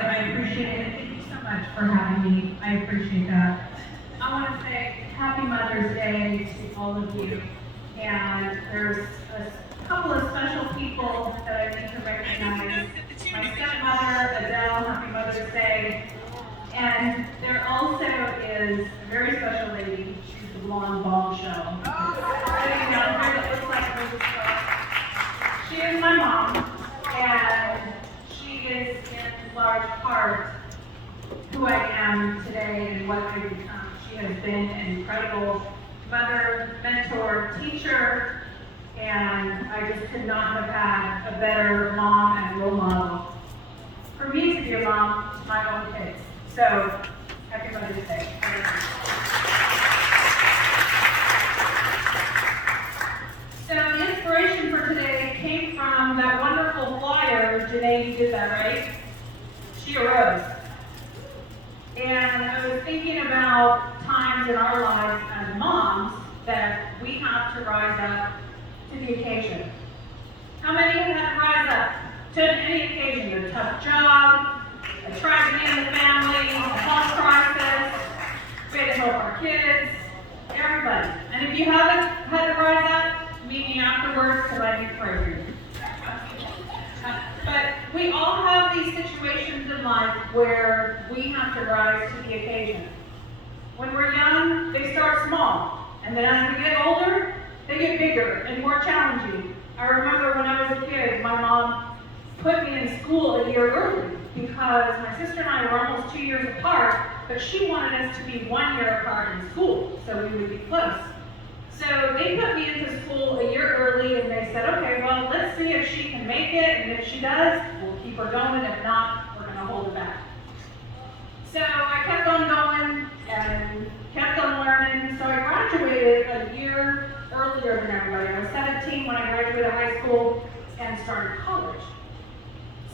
I appreciate it. Thank you so much for having me. I appreciate that. I want to say Happy Mother's Day to all of you. And there's a couple of special people that I need to recognize. My stepmother, Adele, Happy Mother's Day. And there also is a very special lady. She's the blonde bombshell. Sitting down here that looks like Elizabeth. She is my mom. And she is in large part who I am today and what I've become. She has been an incredible mother, mentor, teacher, and I just could not have had a better mom and role model for me to be a mom to my own kids. So, happy Mother's Day. So the inspiration for today came from that wonderful flyer. Janae, you did that, right? She arose. And I was thinking about times in our lives as moms that we have to rise up to the occasion. How many have had to rise up to any occasion? A tough job, a tragedy in the family, a health crisis, we had to help our kids, everybody. And if you haven't had to rise up, meet me afterwards because I need to pray for you. But we all have these situations in life where we have to rise to the occasion. When we're young, they start small. And then as we get older, they get bigger and more challenging. I remember when I was a kid, my mom put me in school a year early because my sister and I were almost 2 years apart, but she wanted us to be 1 year apart in school, so we would be close. So they put me into school a year early and they said, okay, well, let's see if she can make it, and if she does, we'll keep her going. If not, we're going to hold her back. So I kept on going and kept on learning. So I graduated a year earlier than everybody. I was 17 when I graduated high school and started college.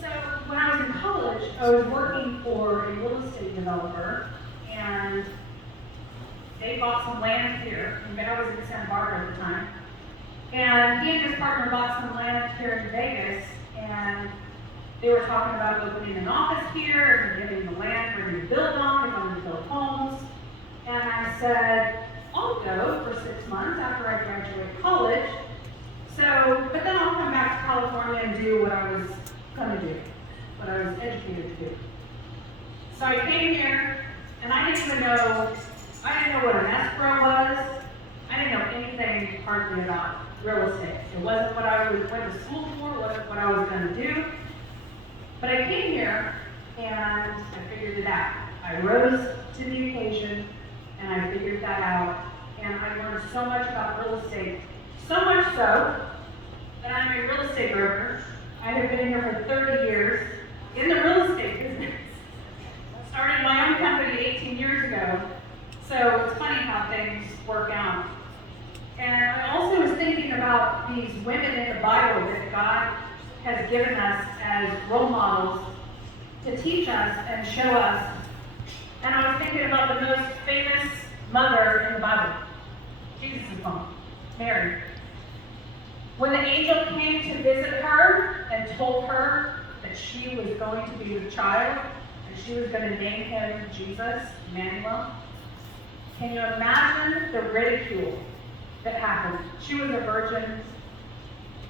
So when I was in college, I was working for a real estate developer, and they bought some land here. I was in Santa Barbara at the time. And he and his partner bought some land here in Vegas, and they were talking about opening an office here and getting the land for me to build on. They wanted to build homes. And I said, I'll go for 6 months after I graduate college. So, but then I'll come back to California and do what I was going to do, what I was educated to do. So I came here, and I didn't know what an escrow was. I didn't know anything hardly about real estate. It wasn't what I went to school for, it wasn't what I was going to do. But I came here and I figured it out. I rose to the occasion and I figured that out. And I learned so much about real estate. So much so that I'm a real estate broker. I have been here for 30 years in the real estate business. I started my own company 18 years ago. So it's funny how things work out. And I also was thinking about these women in the Bible that God has given us as role models to teach us and show us. And I was thinking about the most famous mother in the Bible, Jesus' mom, Mary. When the angel came to visit her and told her that she was going to be with child and she was going to name him Jesus, Emmanuel, can you imagine the ridicule that happened? She was a virgin,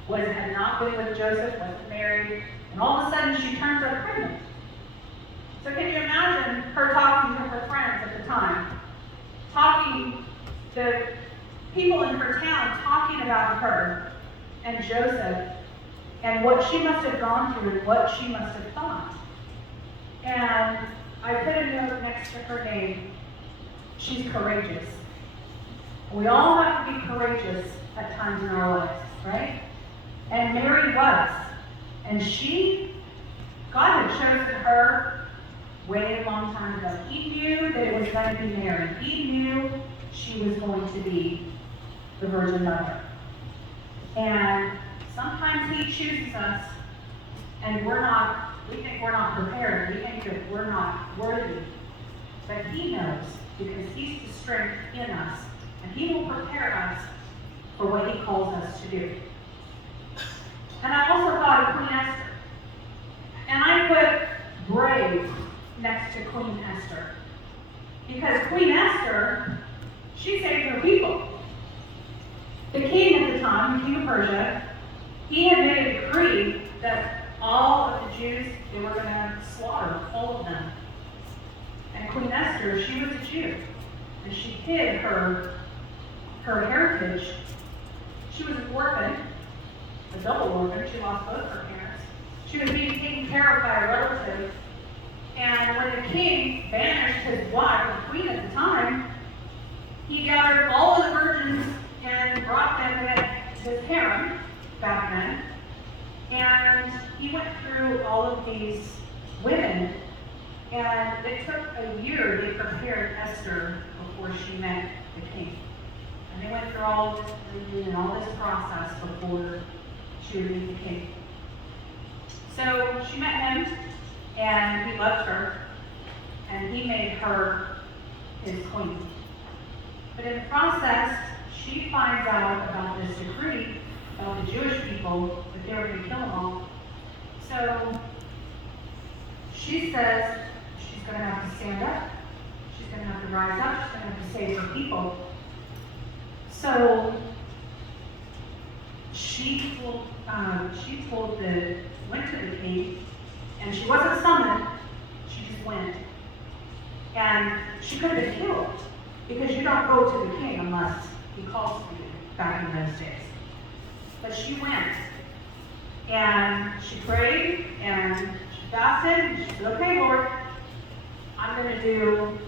had not been with Joseph, wasn't married, and all of a sudden she turns up pregnant. So can you imagine her talking to her friends at the time, the people in her town talking about her and Joseph and what she must have gone through and what she must have thought. And I put a note next to her name. She's courageous. We all have to be courageous at times in our lives, right? And Mary was. And God had chosen her way a long time ago. He knew that it was going to be Mary. He knew she was going to be the Virgin Mother. And sometimes He chooses us and we think we're not prepared. We think that we're not worthy. But He knows, because He's the strength in us. And He will prepare us for what He calls us to do. And I also thought of Queen Esther. And I put brave next to Queen Esther. Because Queen Esther, she saved her people. The king at the time, the king of Persia, he had made a decree that all of the Jews, they were going to slaughter all of them. And Queen Esther, she was a Jew, and she hid her heritage. She was an orphan, a double orphan. She lost both her parents. She was being taken care of by a relative. And when the king banished his wife, the queen at the time, he gathered all of the virgins and brought them to his harem back then. And he went through all of these women, and it took a year. They prepared Esther before she met the king. And they went through all this and all this process before she would meet the king. So she met him, and he loved her, and he made her his queen. But in the process, she finds out about this decree about the Jewish people, that they were going to kill them all. So she says she's going to have to stand up. She's going to have to rise up. She's going to have to save her people. So she went to the king, and she wasn't summoned. She just went. And she could have been killed, because you don't go to the king unless he calls for you back in those days. But she went, and she prayed, and she fasted, and she said, okay, Lord, I'm going to do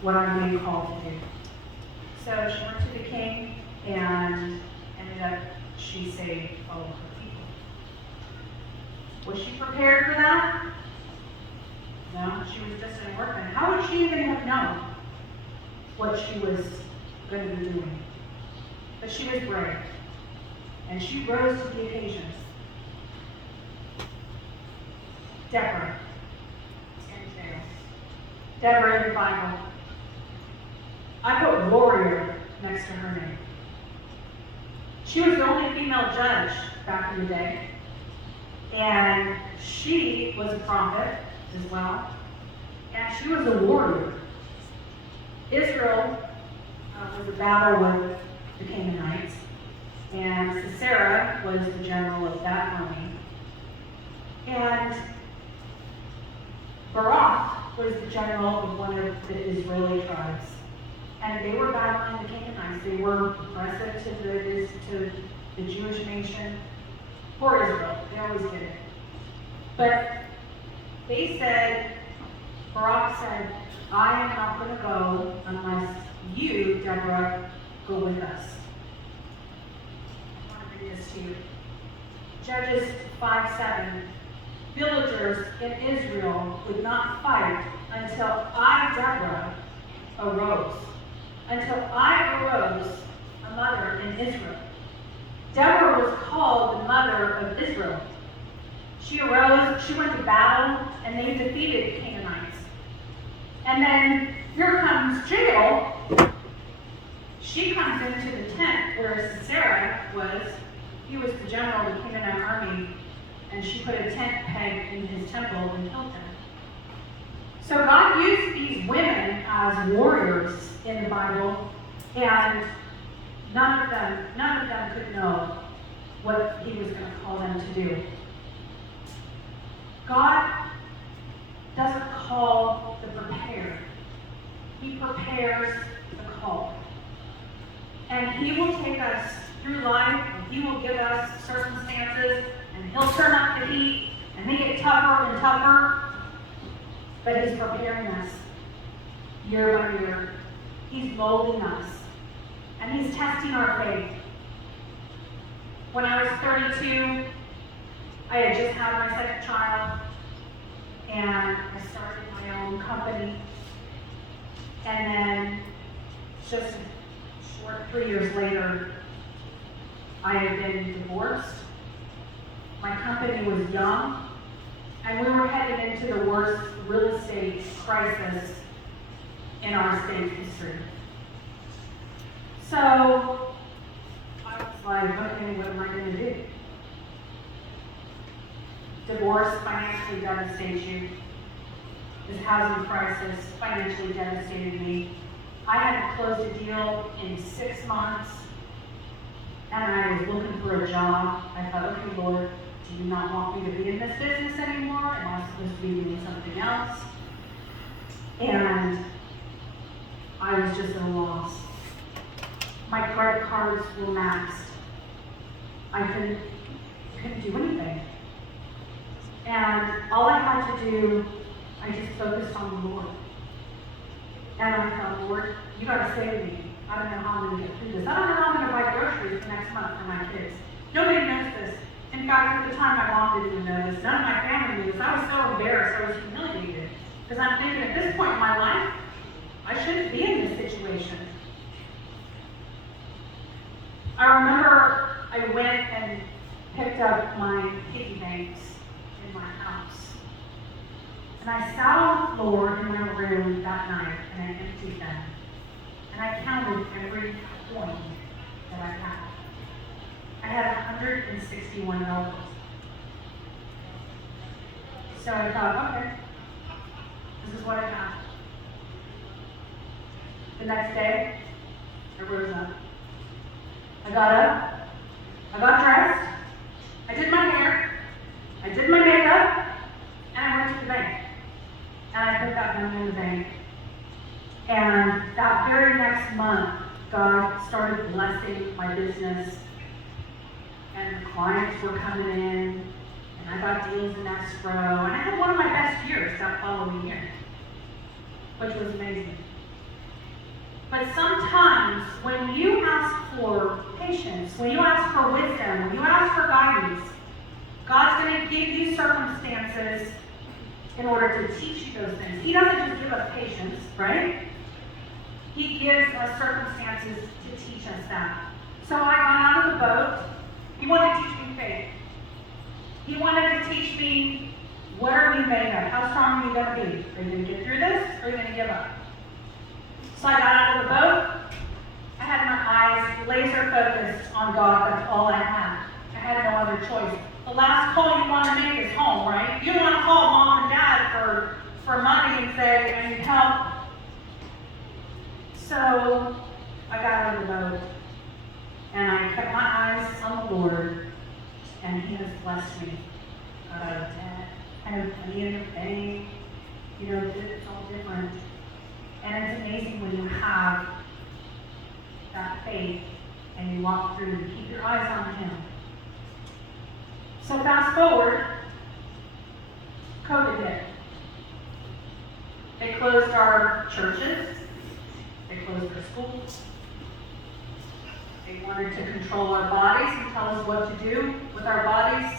what I'm being called to do. So she went to the king, and ended up, she saved all of her people. Was she prepared for that? No, she was just an orphan. How would she even have known what she was going to be doing? But she was brave, and she rose to the occasion. Deborah in jail. Deborah in the Bible. I put warrior next to her name. She was the only female judge back in the day, and she was a prophet as well, and she was a warrior. Israel was a battle with the Canaanites, and Sisera was the general of that army, and Barak was the general of one of the Israeli tribes. And they were battling the Canaanites. They were oppressive to the Jewish nation, for Israel. They always did it. But they said, Barak said, I am not going to go unless you, Deborah, go with us. I want to read this to you. Judges 5:7. Villagers in Israel would not fight until I, Deborah, arose. Until I arose, a mother in Israel. Deborah was called the mother of Israel. She arose, she went to battle, and they defeated the Canaanites. And then here comes Jael. She comes into the tent where Sisera was. He was the general of the Canaanite army, and she put a tent peg in his temple and killed him. So God used these women as warriors in the Bible, and none of them could know what he was going to call them to do. God doesn't call the prepared. He prepares the called. And he will take us through life, and he will give us circumstances, and he'll turn up the heat and make it tougher and tougher. But he's preparing us year by year. He's molding us. And he's testing our faith. When I was 32, I had just had my second child, and I started my own company. And then just a short 3 years later, I had been divorced. My company was young, and we were headed into the worst real estate crisis in our state's history. So I was like, okay, what am I going to do? Divorce financially devastates you. This housing crisis financially devastated me. I hadn't closed a deal in 6 months, and I was looking for a job. I thought, okay, Lord, do you not want me to be in this business anymore? Am I supposed to be doing something else? And I was just at a loss. My credit cards were maxed. I couldn't do anything. And all I had to do, I just focused on the Lord. And I thought, Lord, you got to save me. I don't know how I'm going to get through this. I don't know how I'm going to buy groceries for next month for my kids. Nobody knows this. In fact, at the time, my mom didn't even know this. None of my family knew this. I was so embarrassed. I was humiliated. Because I'm thinking, at this point in my life, I shouldn't be in this situation. I remember I went and picked up my piggy banks in my house. And I sat on the floor in my room that night and I emptied them. And I counted every coin that I had. I had $161. So I thought, okay, this is what I have. The next day, I rose up. I got up, I got dressed, I did my hair, I did my makeup, and I went to the bank. And I put that money in the bank. And that very next month, God started blessing my business. And the clients were coming in, and I got deals in escrow. And I had one of my best years that following year, which was amazing. But sometimes when you ask for patience, when you ask for wisdom, when you ask for guidance, God's going to give you circumstances in order to teach you those things. He doesn't just give us patience, right? He gives us circumstances to teach us that. So I got out of the boat. He wanted to teach me faith. He wanted to teach me, what are we made of? How strong are you going to be? Are you going to get through this, or are you going to give up? So I got out of the boat. I had my eyes laser focused on God. That's all I had. I had no other choice. The last call you want to make is home, right? You don't want to call mom and dad for money and say, I need help. So I got out of the boat and I kept my eyes on the Lord, and He has blessed me. Got out of debt. I have money in the bank. You know, it's all different. And it's amazing when you have that faith and you walk through and keep your eyes on Him. So fast forward, COVID hit. They closed our churches. They closed our schools. They wanted to control our bodies and tell us what to do with our bodies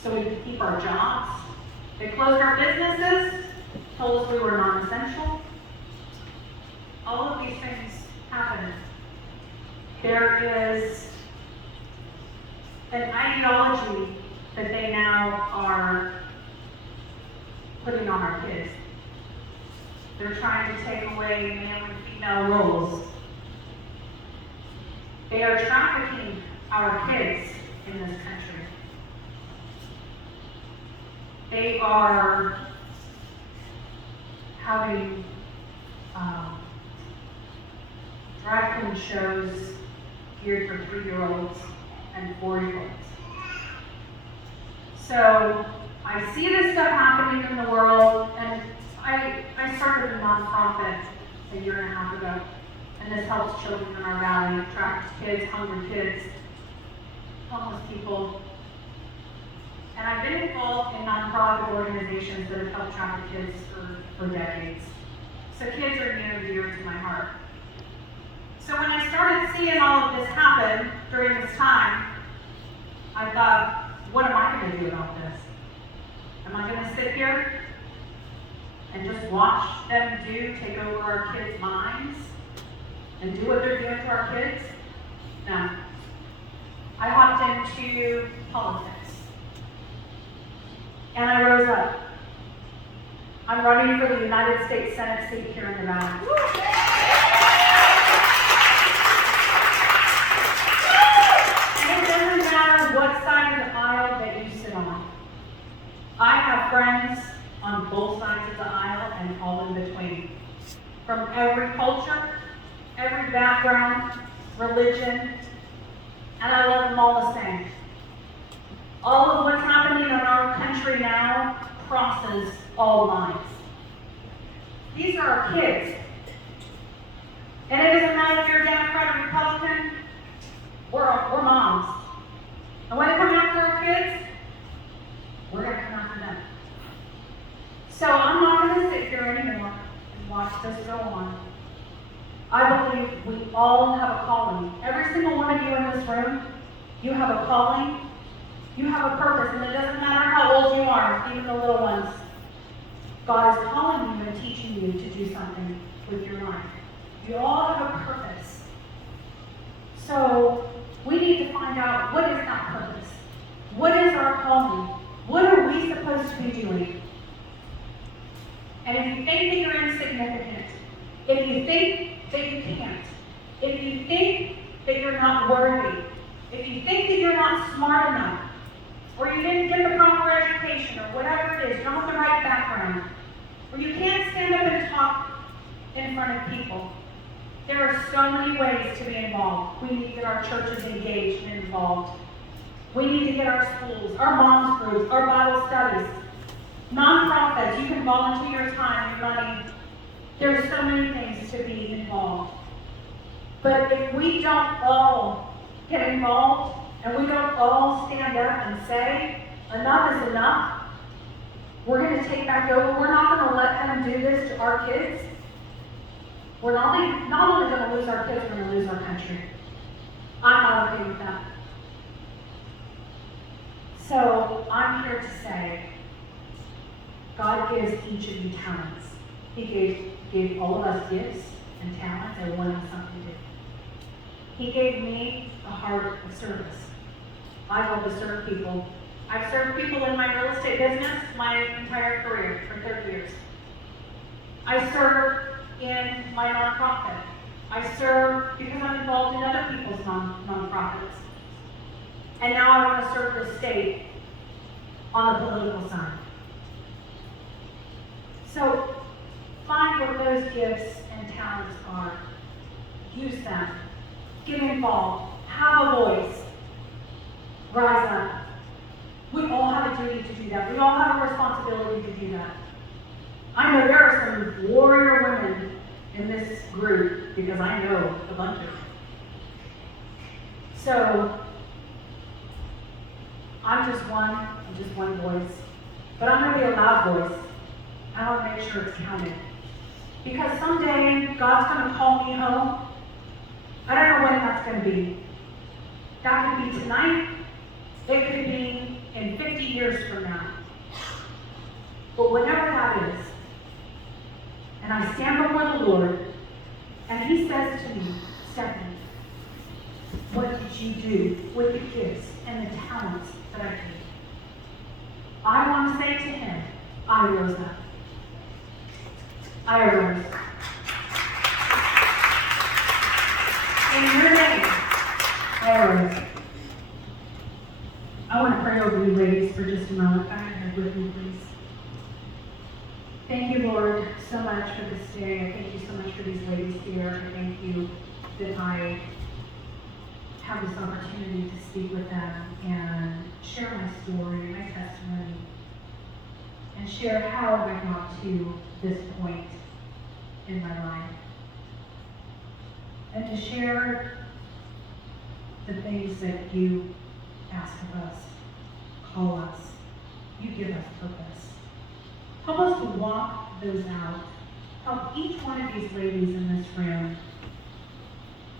so we could keep our jobs. They closed our businesses, told us we were non-essential. All of these things happen. There is an ideology that they now are putting on our kids. They're trying to take away male and female roles. They are trafficking our kids in this country. They are having drag queen shows geared for 3-year-olds and 4-year-olds. So I see this stuff happening in the world, and I started a nonprofit a year and a half ago, and this helps children in our valley, attracts kids, hungry kids, homeless people. And I've been involved in nonprofit organizations that have helped traffic kids for decades. So kids are near and dear to my heart. So when I started seeing all of this happen during this time, I thought, what am I going to do about this? Am I going to sit here and just watch them take over our kids' minds and do what they're doing to our kids? No. I hopped into politics. And I rose up. I'm running for the United States Senate seat here in the valley. And it doesn't matter what side of the aisle that you sit on. friends on both sides of the aisle and all in between. From every culture, every background, religion, and I love them all the same. All of what's happening in our country now crosses all lines. These are our kids. And it doesn't matter if you're a Democrat or Republican, we're moms. And when it comes after our kids, we're going to come after them. So I'm not going to sit here anymore and watch this go on. I believe we all have a calling. Every single one of you in this room, you have a calling, you have a purpose, and it doesn't matter how old you are, even the little ones. God is calling you and teaching you to do something with your life. You all have a purpose. So we need to find out, what is that purpose? What is our calling? What are we supposed to be doing? And if you think that you're insignificant, if you think that you can't, if you think that you're not worthy, if you think that you're not smart enough, or you didn't get the proper education, or whatever it is, you don't have the right background, or you can't stand up and talk in front of people, there are so many ways to be involved. We need to get our churches engaged and involved. We need to get our schools, our moms groups, our Bible studies, nonprofits. You can volunteer your time, your money. There's so many things to be involved. But if we don't all get involved, and we don't all stand up and say, enough is enough, we're going to take back over. We're not going to let them do this to our kids. We're not only going to lose our kids, we're going to lose our country. I'm not okay with that. So I'm here to say, God gives each of you talents. He gave all of us gifts and talents. Everyone has something to do. He gave me a heart of service. I love to serve people. I've served people in my real estate business my entire career, for 30 years. I serve in my nonprofit. I serve because I'm involved in other people's nonprofits. And now I want to serve the state on the political side. So find what those gifts and talents are. Use them. Get involved. Have a voice. Rise up. We all have a duty to do that. We all have a responsibility to do that. I know there are some warrior women in this group because I know a bunch of them. So I'm just one voice. But I'm going to be a loud voice. I want to make sure it's counted. Because someday God's going to call me home. I don't know when that's going to be. That could be tonight. It could be in 50 years from now. But whenever that is, and I stand before the Lord, and He says to me, Stephanie, what did you do with the gifts and the talents that I gave you? I want to say to Him, I rose up. I arose. In your name, I arose. I want to pray over you ladies for just a moment. Bow your head with me, please. Thank you, Lord, so much for this day. I thank you so much for these ladies here. I thank you that I have this opportunity to speak with them and share my story, my testimony, and share how I got to this point in my life. And to share the things that you ask of us, call us, you give us purpose. Help us to walk those out. Help each one of these ladies in this room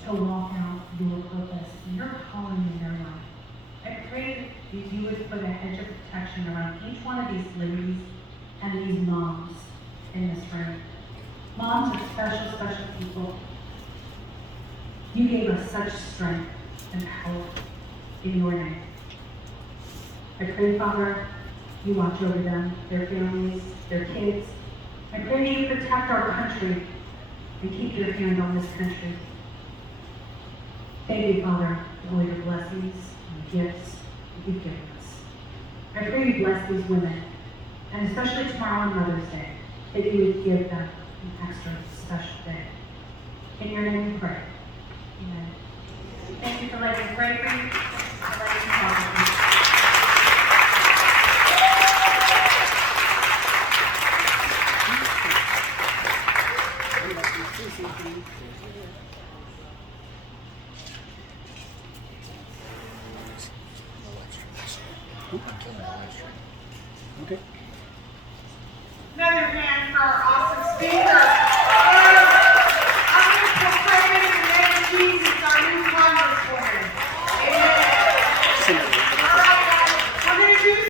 to walk out your purpose and your calling in their life. I pray that you would put a hedge of protection around each one of these ladies and these moms in this room. Moms are special, special people. You gave us such strength and power in your name. I pray, Father, you watch over them, their families, their kids. I pray that you protect our country and keep your hand on this country. Thank you, Father, for all your blessings and gifts that you've given us. I pray you bless these women and especially tomorrow on Mother's Day, that you would give them an extra special day. In your name we pray. Amen. Thank you for letting me pray for you. I'd like to talk with you. Okay. Another hand for our awesome speaker.